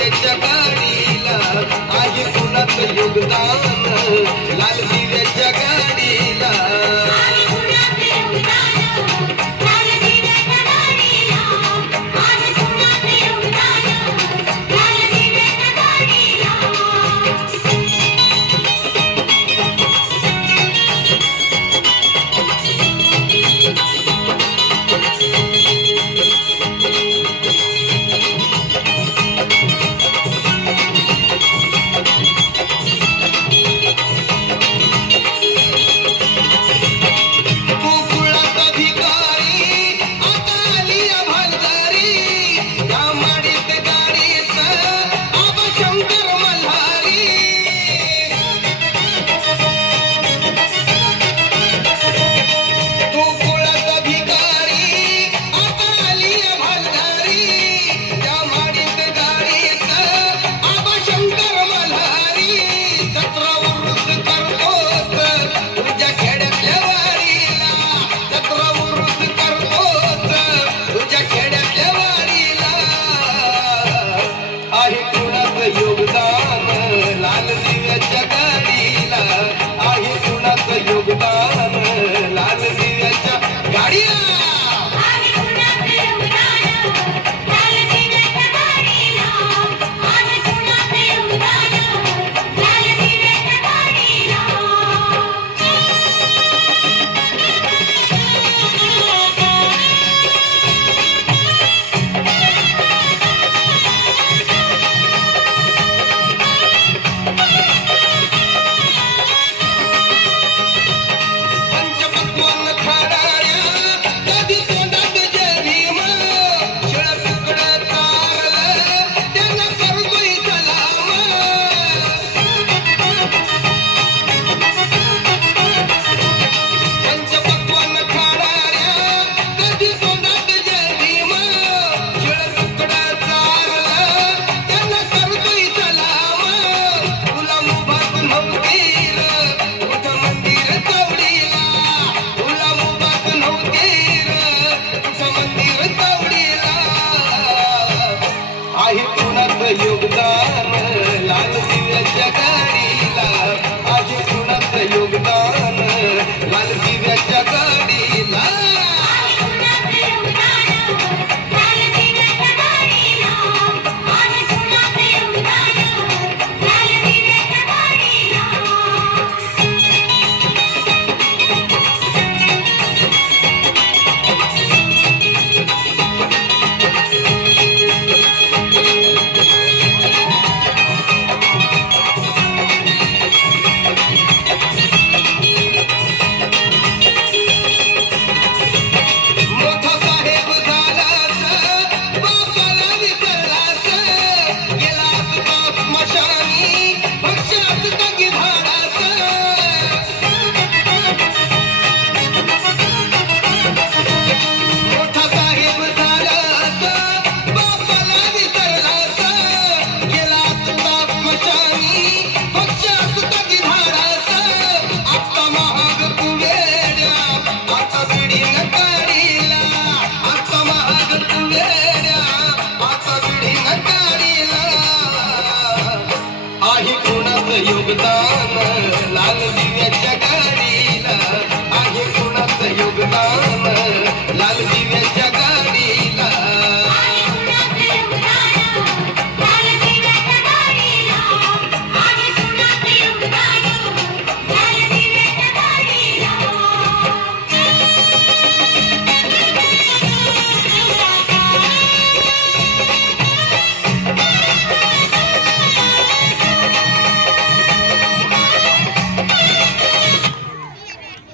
लाल दिव्याच्या गाडीला योगदान. ਯੁਗਦਾਨ ਲਾਲ